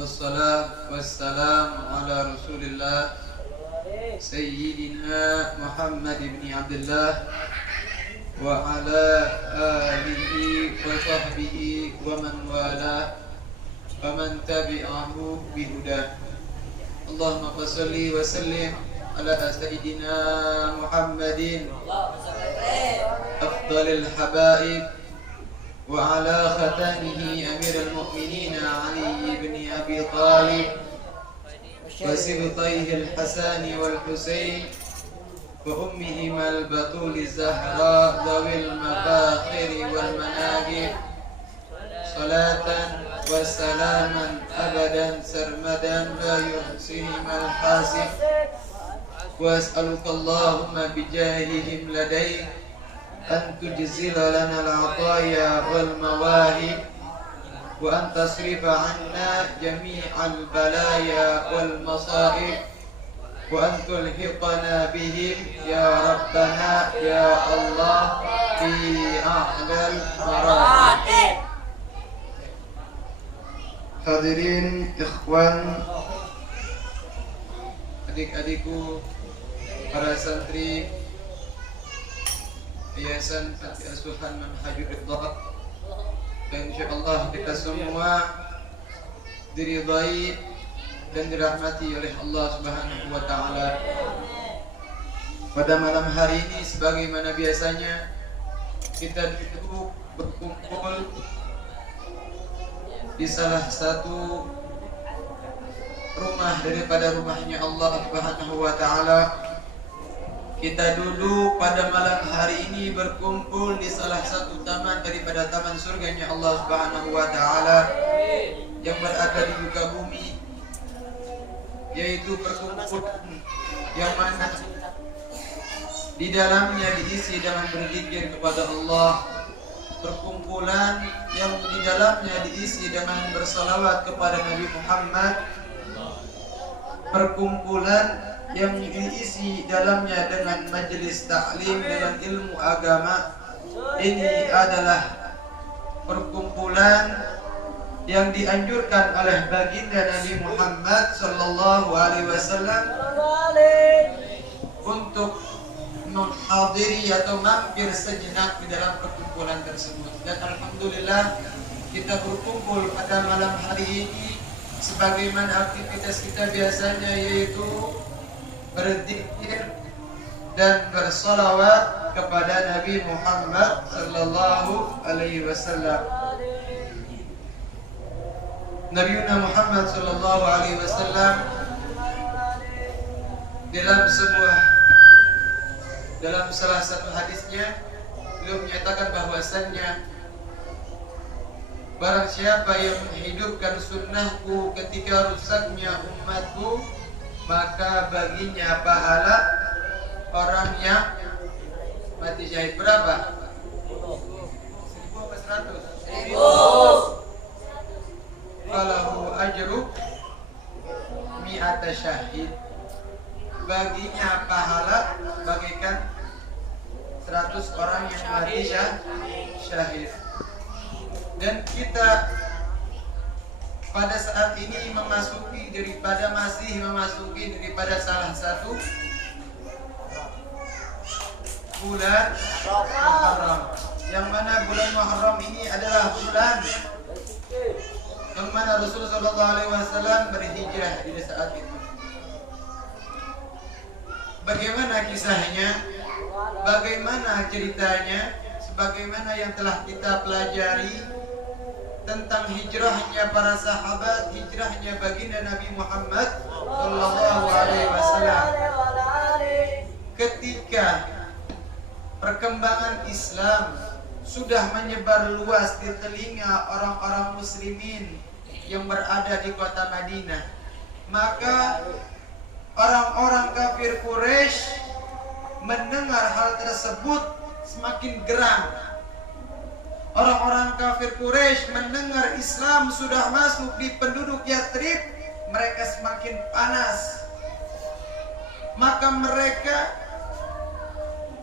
Wassalam ala Rasulillah Sayyidina Muhammad ibn Abdullah wa ala alihi wa sahbihi wa man wala wa man tabi'ahu bihuda. Allahumma salli wa sallim ala Sayyidina Muhammadin afdalil habaib وعلى ختانه أمير المؤمنين علي بن أبي طالب وسبطيه الحسن والحسين وأمهما البتول الزهراء ذوي المفاخر والمناقب صلاة وسلاما أبدا سرمدا لا يحصيهما الحاسب وأسألك اللهم بجاههم لديك أن تجزل لنا العطايا والمواهب وأن تصرف عنا جميع البلايا والمصائب وأن تلحقنا بهم يا ربنا يا الله في أعلى المراتب. Hadirin ikhwan, adik-adikku, para santri Yayasan Panti Asuhan Manhajul Ridha, dan insyaallah kita semua diridai dan dirahmati oleh Allah Subhanahu wa taala. Pada malam hari ini sebagaimana biasanya kita duduk berkumpul di salah satu rumah daripada rumahnya Allah Subhanahu wa taala. Kita dulu pada malam hari ini berkumpul di salah satu taman daripada taman surganya Allah Subhanahu wa taala yang berada di muka bumi, yaitu perkumpulan yang mana di dalamnya diisi dengan berzikir kepada Allah, perkumpulan yang di dalamnya diisi dengan bersalawat kepada Nabi Muhammad, perkumpulan yang diisi dalamnya dengan majelis taklim dengan ilmu agama. Ini adalah perkumpulan yang dianjurkan oleh baginda Nabi Muhammad sallallahu alaihi wasallam untuk menghadiri atau mampir sejenak di dalam perkumpulan tersebut. Dan alhamdulillah kita berkumpul pada malam hari ini sebagaimana aktivitas kita biasanya, yaitu berzikir dan bersalawat kepada Nabi Muhammad sallallahu alaihi wasallam. Nabi Muhammad sallallahu alaihi wasallam dalam salah satu hadisnya beliau menyatakan bahwasannya barang siapa yang menghidupkan sunnahku ketika rusaknya umatku, maka baginya pahala orang yang mati syahid. Berapa? 1000 apa 100? 1000. Falahu ajru mi'ata syahid. Baginya pahala bagikan 100 orang yang mati syahid. Dan kita pada saat ini masih memasuki daripada salah satu bulan Muharram, yang mana bulan Muharram ini adalah bulan yang mana Rasulullah SAW berhijrah di saat itu. Bagaimana kisahnya? Bagaimana ceritanya? Sebagaimana yang telah kita pelajari tentang hijrahnya para sahabat, hijrahnya baginda Nabi Muhammad sallallahu alaihi wasallam. Ketika perkembangan Islam sudah menyebar luas di telinga orang-orang muslimin yang berada di kota Madinah, maka orang-orang kafir Quraisy mendengar hal tersebut semakin geram. Orang-orang kafir Quraisy mendengar Islam sudah masuk di penduduk Yathrib, mereka semakin panas. Maka mereka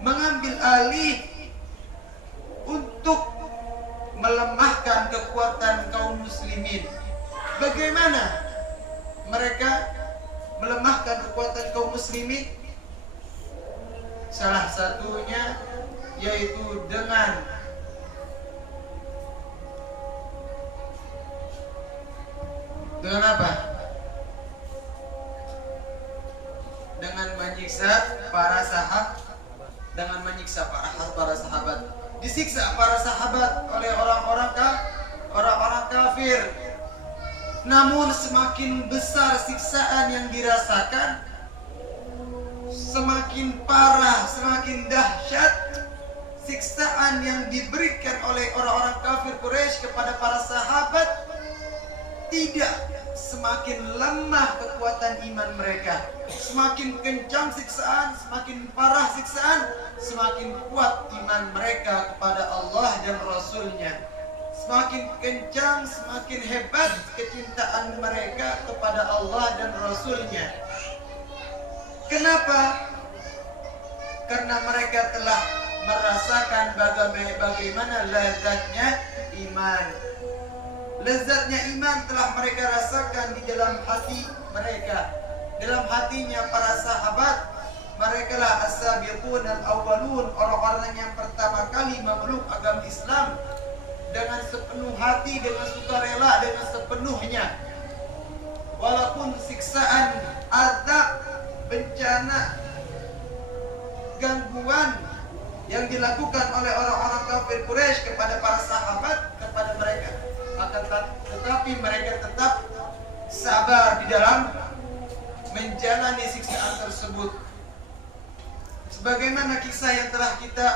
mengambil alih untuk melemahkan kekuatan kaum muslimin. Bagaimana? mereka melemahkan kekuatan kaum muslimin? Salah satunya yaitu dengan apa? Dengan menyiksa para sahabat. Disiksa para sahabat oleh orang-orang kafir. Namun semakin besar siksaan yang dirasakan, semakin parah, semakin dahsyat siksaan yang diberikan oleh orang-orang kafir Quraisy kepada para sahabat. Tidak, semakin lemah kekuatan iman mereka. Semakin kencang siksaan, semakin parah siksaan, semakin kuat iman mereka kepada Allah dan Rasulnya. Semakin kencang, semakin hebat kecintaan mereka kepada Allah dan Rasulnya. Kenapa? Karena mereka telah merasakan bagaimana lezatnya iman. Lezatnya iman telah mereka rasakan di dalam hati mereka. Dalam hatinya para sahabat, mereka lah as-sabiqun al-awwalun, orang-orang yang pertama kali memeluk agama Islam dengan sepenuh hati, dengan sukarela, dengan sepenuhnya. Walaupun siksaan, azab, bencana, gangguan yang dilakukan oleh orang-orang kafir Quraisy kepada para sahabat, kepada mereka, tetapi mereka tetap sabar di dalam menjalani siksaan tersebut. Sebagaimana kisah yang telah kita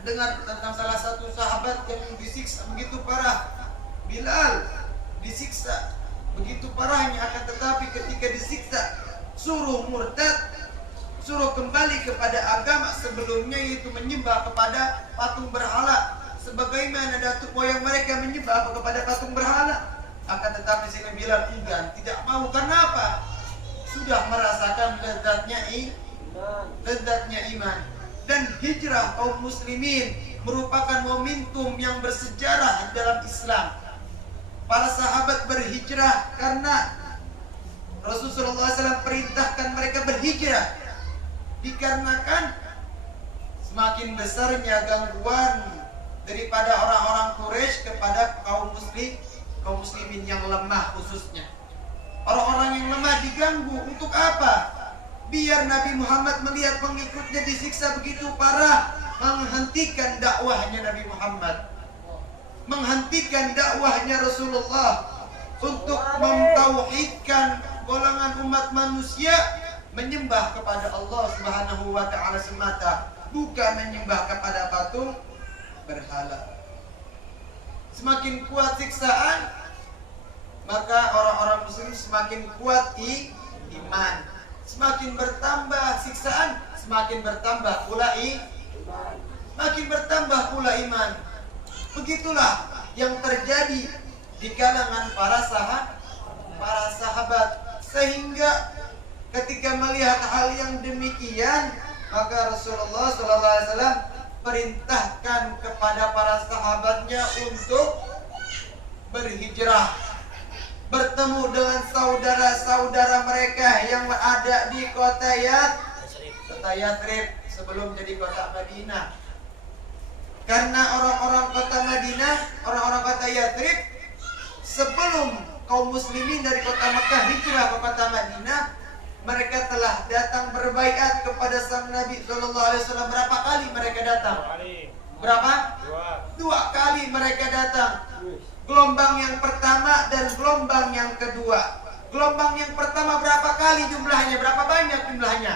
dengar tentang salah satu sahabat yang disiksa begitu parah, Bilal disiksa begitu parahnya, akan tetapi ketika disiksa suruh murtad, suruh kembali kepada agama sebelumnya, yaitu menyembah kepada patung berhala, sebagaimana datuk moyang mereka menyembah kepada patung berhala. Akan tetapi Sayyidina Bilal enggan, tidak mau. Karena apa? Sudah merasakan lezatnya iman. Dan hijrah kaum muslimin merupakan momentum yang bersejarah dalam Islam. Para sahabat berhijrah karena Rasulullah SAW perintahkan mereka berhijrah, dikarenakan semakin besarnya gangguan daripada orang-orang Quraisy kepada kaum muslimin yang lemah khususnya. Orang-orang yang lemah diganggu untuk apa? Biar Nabi Muhammad melihat pengikutnya disiksa begitu parah, menghentikan dakwahnya Nabi Muhammad, menghentikan dakwahnya Rasulullah untuk mentauhidkan golongan umat manusia, menyembah kepada Allah Subhanahu wa taala semata, bukan menyembah kepada patung berhala. Semakin kuat siksaan, maka orang-orang muslim semakin kuat iman. Semakin bertambah siksaan, semakin bertambah pula iman. Makin bertambah pula iman. Begitulah yang terjadi di kalangan para sahabat. Sehingga ketika melihat hal yang demikian, maka Rasulullah SAW perintahkan kepada para sahabatnya untuk berhijrah, bertemu dengan saudara-saudara mereka yang ada di kota Yathrib sebelum jadi kota Madinah. Karena orang-orang kota Madinah, orang-orang kota Yathrib, sebelum kaum muslimin dari kota Makkah hijrah ke kota Madinah, mereka telah datang berbaiat kepada sang Nabi SAW. Berapa kali mereka datang? Berapa? Dua kali mereka datang. Gelombang yang pertama dan gelombang yang kedua. Gelombang yang pertama berapa kali jumlahnya? Berapa banyak jumlahnya?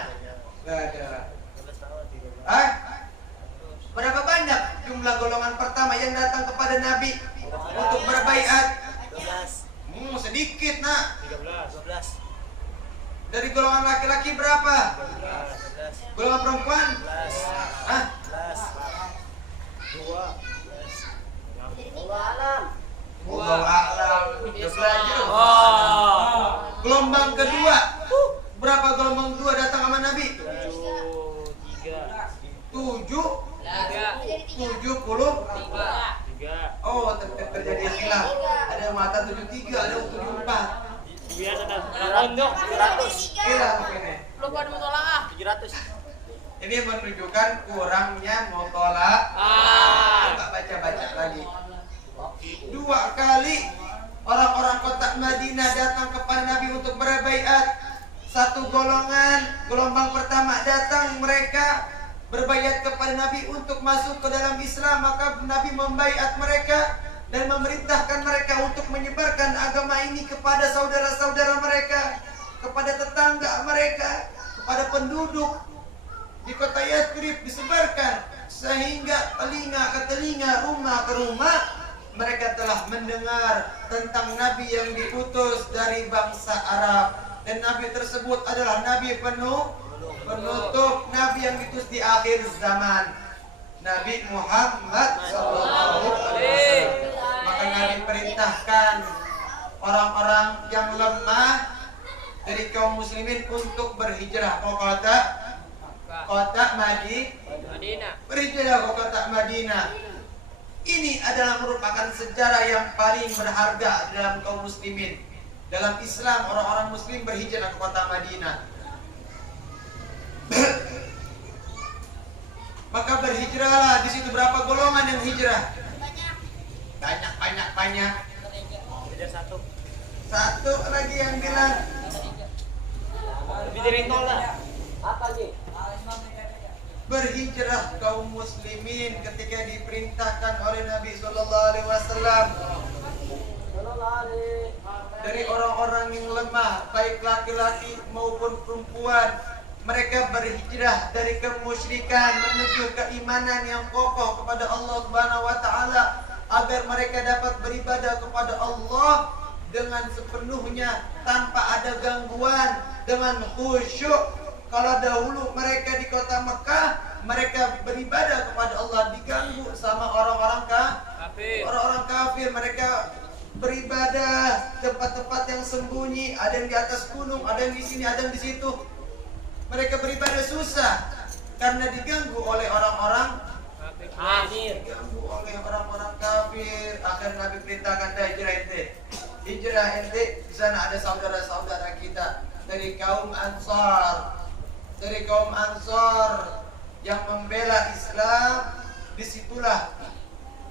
Berapa banyak jumlah golongan pertama yang datang kepada Nabi untuk berbaiat? Sedikit, nak. 13. Dari golongan laki-laki berapa? 13. Golongan perempuan? 2. Wallahu a'lam. Gelombang kedua. Berapa gelombang kedua datang sama Nabi? 73. Oh, terjadi khilaf. Ada yang mata 73, ada yang 74. Biasa dah. Rontok 700. Kira ini. Lupa di mutolaah. 700. Ini menunjukkan kurangnya mutolak. Nggak baca-baca lagi. 2 kali orang-orang kota Madinah datang kepada Nabi untuk berbaiat. 1 golongan, gelombang pertama datang, mereka berbaiat kepada Nabi untuk masuk ke dalam Islam. Maka Nabi membaiat mereka dan memerintahkan mereka untuk menyebarkan agama ini kepada saudara-saudara mereka, kepada tetangga mereka, kepada penduduk di kota Yathrib, disebarkan sehingga telinga ke telinga, rumah ke rumah mereka telah mendengar tentang Nabi yang diutus dari bangsa Arab. Dan Nabi tersebut adalah Nabi penutup, Nabi yang diutus di akhir zaman, Nabi Muhammad SAW. Maka Nabi perintahkan orang-orang yang lemah dari kaum muslimin untuk berhijrah ke kota Madinah. Berhijrah ke kota Madinah. Ini adalah merupakan sejarah yang paling berharga dalam kaum muslimin. Dalam Islam, orang-orang muslim berhijrah ke kota Madinah. Maka berhijrahlah di situ. Berapa golongan yang hijrah? Banyak. Beda 1. 1 lagi yang bilang Lebih dari tol dah. Apa lagi? berhijrah kaum muslimin ketika diperintahkan oleh Nabi Sallallahu Alaihi Wasallam dari orang-orang yang lemah, baik laki-laki maupun perempuan. Mereka berhijrah dari kemusyrikan menuju keimanan yang kokoh kepada Allah Subhanahu wa taala, agar mereka dapat beribadah kepada Allah dengan sepenuhnya tanpa ada gangguan, dengan khusyuk. Kalau dahulu mereka di kota Mekah, mereka beribadah kepada Allah diganggu sama orang-orang kafir. Mereka beribadah tempat-tempat yang sembunyi, ada yang di atas gunung, ada yang di sini, ada yang di situ. Mereka beribadah susah karena diganggu oleh orang-orang kafir. Akhirnya Nabi perintahkan hijrah ente. Di sana ada saudara-saudara kita dari kaum Ansor yang membela Islam. Disitulah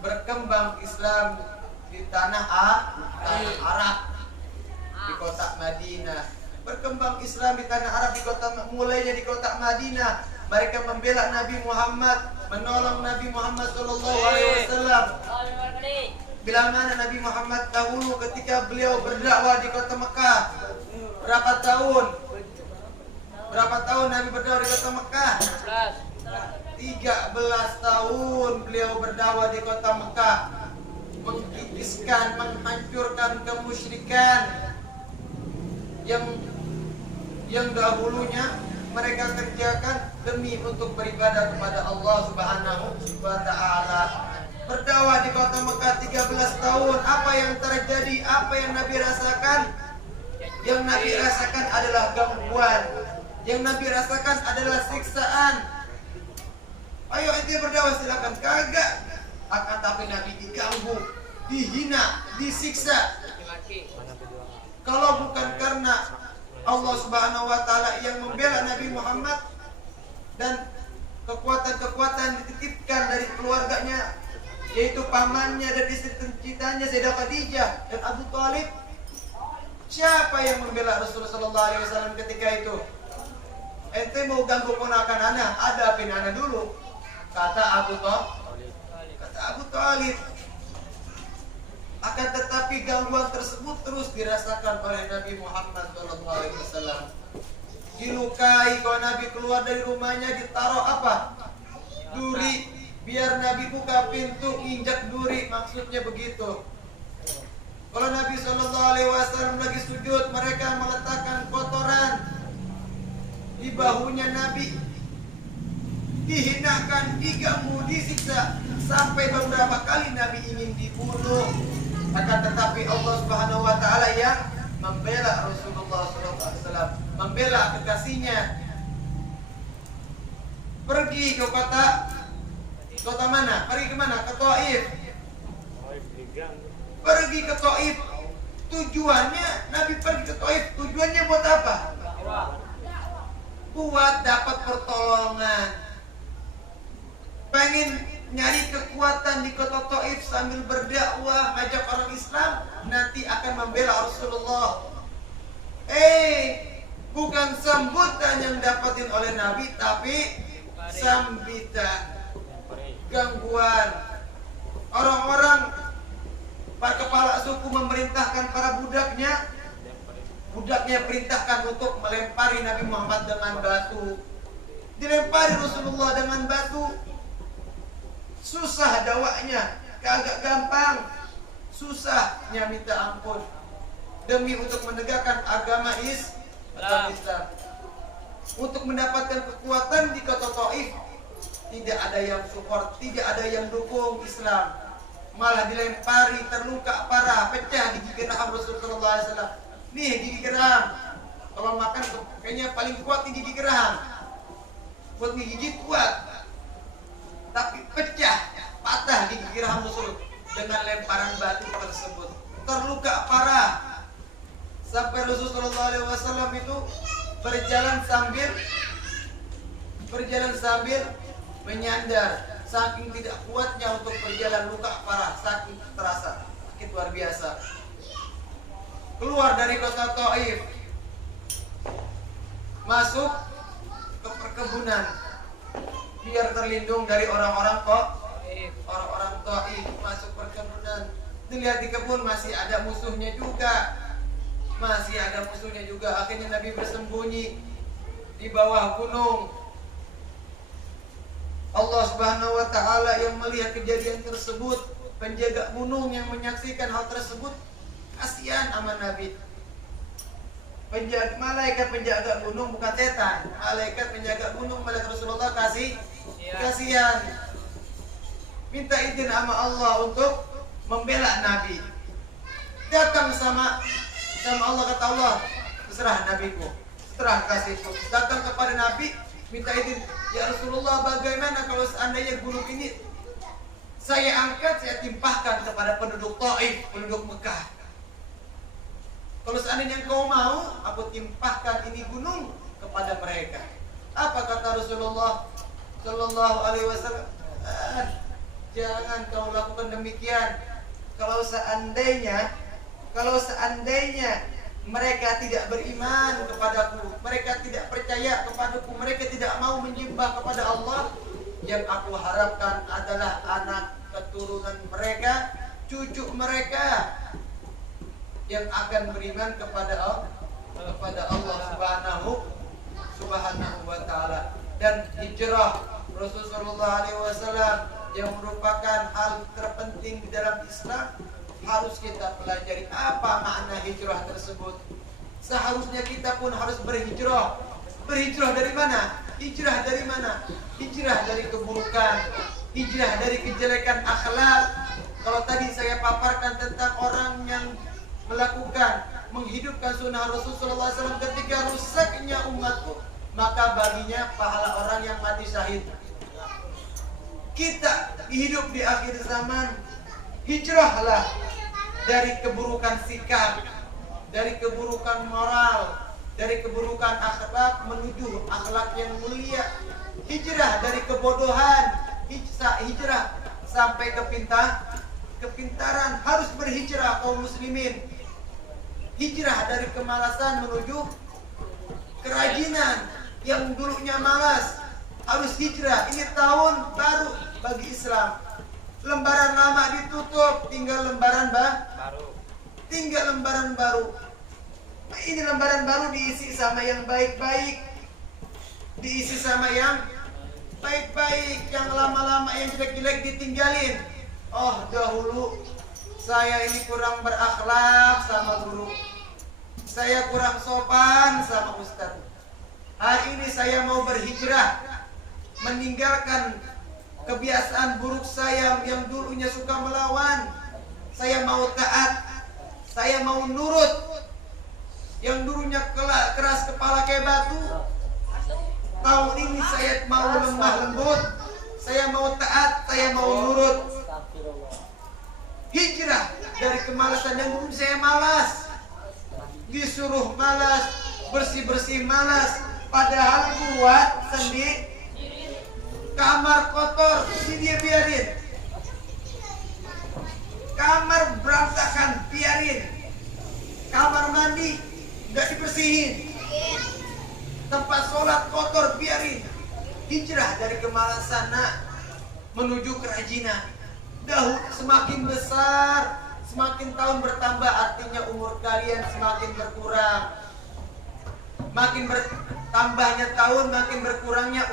berkembang Islam di tanah Arab, di kota Madinah. Berkembang Islam di tanah Arab, mulainya di kota Madinah. Mereka membela Nabi Muhammad, menolong Nabi Muhammad Sallallahu Alaihi Wasallam. Bila mana Nabi Muhammad dahulu ketika beliau berdakwah di kota Mekah, berapa tahun Nabi berdakwah di kota Mekah? 13 tahun beliau berdakwah di kota Mekah, mengkikiskan, menghancurkan kemusyrikan yang dahulunya mereka kerjakan demi untuk beribadah kepada Allah Subhanahu wa taala. Berdakwah di kota Mekah 13 tahun. Apa yang terjadi? Apa yang Nabi rasakan? Yang Nabi rasakan adalah gangguan. Yang Nabi rasakan adalah siksaan. Ayo ente berdakwah silakan. Kagak. Akan tapi Nabi diganggu, dihina, disiksa. Kalau bukan karena Allah Subhanahu wa taala yang membela Nabi Muhammad dan kekuatan-kekuatan dititipkan dari keluarganya, yaitu pamannya dan istri tercintanya Sayyidah Khadijah dan Abu Thalib, siapa yang membela Rasulullah sallallahu alaihi wasallam ketika itu? Ente mau ganggu ponakan anak, hadapin anak dulu, kata Abu Thalib. Akan tetapi gangguan tersebut terus dirasakan oleh Nabi Muhammad SAW. Dilukai, kalau Nabi keluar dari rumahnya ditaruh apa? Duri. Biar Nabi buka pintu, injak duri, maksudnya begitu. Kalau Nabi SAW lagi sujud, mereka meletakkan kotoran di bahunya Nabi. Dihinakan, diganggu, disiksa, sampai beberapa kali Nabi ingin dibunuh. Akan tetapi Allah Subhanahu wa taala yang membela Rasulullah SAW, membela kekasihnya. Pergi ke kota mana? Pergi ke mana? Ke Thaif. Pergi ke Thaif. Tujuannya Nabi pergi ke Taif, tujuannya buat apa? Buat dapat pertolongan. Pengen nyari kekuatan di kota Taif sambil berdakwah, ngajak orang Islam, nanti akan membela Rasulullah. Bukan sambutan yang dapatin oleh Nabi, tapi sambitan, gangguan. Orang-orang, para kepala suku memerintahkan para budaknya perintahkan untuk melempari Nabi Muhammad dengan batu. Dilempari Rasulullah dengan batu. Susah dakwahnya, kagak gampang. Susahnya minta ampun demi untuk menegakkan agama Islam. Untuk mendapatkan kekuatan di kota Taif, tidak ada yang support, tidak ada yang dukung Islam. Malah dilempari, terluka parah, pecah gigi geraham Rasulullah SAW. Nih gigi geraham. Kalau makan kayaknya paling kuat nih gigi geraham. Buat gigi kuat, tapi pecah, patah gigi geraham Rasul dengan lemparan batu tersebut. Terluka parah. Sampai Rasulullah SAW itu berjalan sambil menyandar. Saking tidak kuatnya untuk berjalan, luka parah, saking terasa sakit luar biasa. Keluar dari kota Taif, masuk ke perkebunan biar terlindung dari orang-orang Taif. Masuk perkebunan, dilihat di kebun masih ada musuhnya juga. Akhirnya Nabi bersembunyi di bawah gunung. Allah Subhanahu wa Ta'ala yang melihat kejadian tersebut, penjaga gunung yang menyaksikan hal tersebut, kasihan sama Nabi. Malaikat penjaga gunung bukan setan, malaikat penjaga gunung melihat Rasulullah kasihan. Minta izin sama Allah untuk membela Nabi. Datang sama Allah, kata Allah, terserah Nabiku, terserah kasihku. Datang kepada Nabi, minta izin, ya Rasulullah, bagaimana kalau seandainya gunung ini saya angkat, saya timpahkan kepada penduduk Taif, penduduk Mekah. Kalau seandainya engkau mau, aku timpahkan ini gunung kepada mereka. Apa kata Rasulullah Sallallahu Alaihi Wasallam? Jangan kau lakukan demikian. Kalau seandainya mereka tidak beriman kepadaku, mereka tidak percaya kepadaku, mereka tidak mau menyembah kepada Allah, yang aku harapkan adalah anak keturunan mereka, cucu mereka yang akan beriman kepada Allah Subhanahu wa Ta'ala. Dan hijrah Rasulullah SAW yang merupakan hal terpenting di dalam Islam, harus kita pelajari apa makna hijrah tersebut. Seharusnya kita pun harus berhijrah. Berhijrah dari mana? Hijrah dari mana? Hijrah dari keburukan, hijrah dari kejelekan akhlak. Kalau tadi saya paparkan tentang orang yang menghidupkan sunnah Rasulullah SAW ketika rusaknya umatku, maka baginya pahala orang yang mati syahid. Kita hidup di akhir zaman, hijrahlah dari keburukan sikap, dari keburukan moral, dari keburukan akhlak menuju akhlak yang mulia. Hijrah dari kebodohan, hijrah sampai kepintaran. Harus berhijrah kaum muslimin. Hijrah dari kemalasan menuju kerajinan. Yang dulunya malas harus hijrah. Ini tahun baru bagi Islam. Lembaran lama ditutup, tinggal lembaran baru. Nah, ini lembaran baru diisi sama yang baik-baik, diisi sama yang baik-baik. Yang lama-lama, yang jelek-jelek ditinggalin. Oh, dahulu saya ini kurang berakhlak sama guru, saya kurang sopan sama ustaz. Hari ini saya mau berhijrah, meninggalkan kebiasaan buruk saya yang dulunya suka melawan. Saya mau taat, saya mau nurut. Yang dulunya keras kepala kayak batu, tahun ini saya mau lemah lembut, saya mau taat, saya mau nurut. Hijrah dari kemalasan yang dulu saya malas. disuruh malas, bersih-bersih malas, padahal buat sendiri. Kamar kotor, dia biarin. Kamar berantakan, biarin. Kamar mandi nggak dibersihin. Tempat sholat kotor, biarin. Hijrah dari kemalasan menuju kerajinan. Dahulu semakin besar, semakin tahun bertambah, artinya umur kalian semakin berkurang. Makin bertambahnya tahun, makin berkurangnya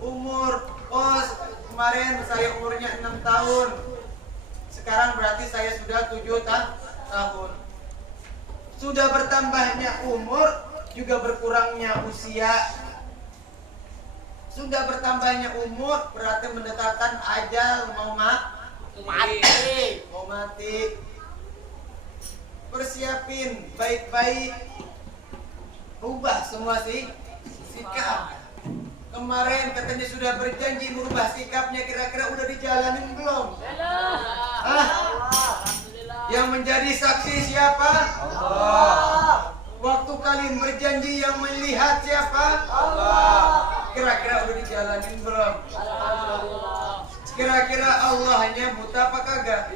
umur. Oh, kemarin saya umurnya 6 tahun. Sekarang berarti saya sudah 7 tahun. Sudah bertambahnya umur, juga berkurangnya usia. Sudah bertambahnya umur, berarti mendekatkan ajal mau mati. Persiapin baik-baik. Rubah semua sikap. Kemarin katanya sudah berjanji merubah sikapnya, kira-kira udah dijalanin belum? Yang menjadi saksi siapa? Allah. Waktu kalian berjanji yang melihat siapa? Allah. Kira-kira udah dijalanin belum? Kira-kira Allahnya buta apa kagak?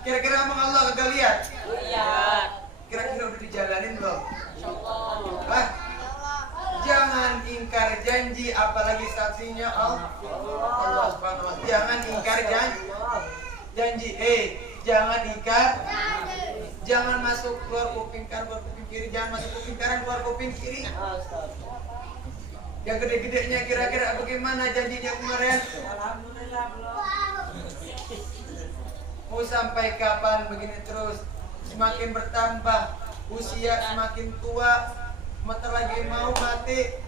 Kira-kira emang Allah kagak lihat? Kira-kira udah dijalanin belum? Jangan ingkar janji, apalagi saksinya Allah Subhanahu wa ta'ala. Jangan ingkar janji. Jangan ingkar. Jangan masuk keluar kuping kanan keluar kuping kiri. Jangan masuk kuping kanan keluar kuping kiri. Yang gede-gedenya kira-kira bagaimana janjinya kemarin? Alhamdulillah belum. Mau sampai kapan begini terus? Semakin bertambah usia, semakin tua. Bentar lagi mau mati.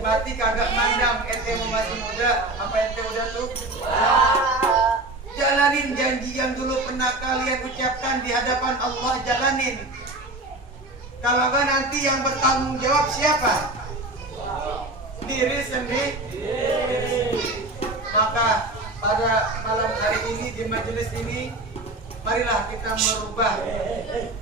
Mati kagak mandang. Ente masih muda, apa ente udah tuh? Jalanin janji yang dulu pernah kalian ucapkan di hadapan Allah, jalanin. Kalau kan nanti yang bertanggung jawab siapa? Diri sendiri. Maka pada malam hari ini di majelis ini, marilah kita merubah.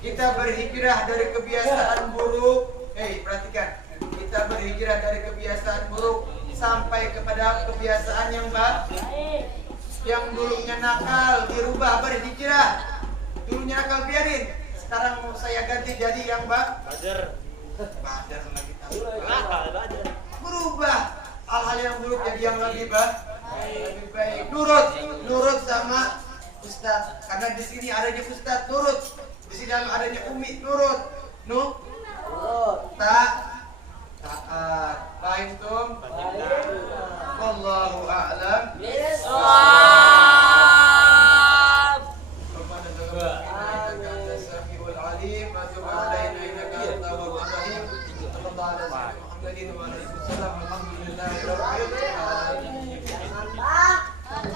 Kita berhijrah dari kebiasaan buruk. Perhatikan. Kita berhijrah dari kebiasaan buruk sampai kepada kebiasaan yang baik. Yang dulunya nakal dirubah, berhijrah. Dulunya nakal biarin. Sekarang mau saya ganti jadi yang bader lagi tahu. Berubah hal-hal yang buruk jadi yang lebih baik. Nurut sama Ustaz. Karena di sini adanya Ustaz, nurut. Di sini adanya Umi, nurut. Taat. Paham tum? Wallahu a'lam. Alhamdulillah.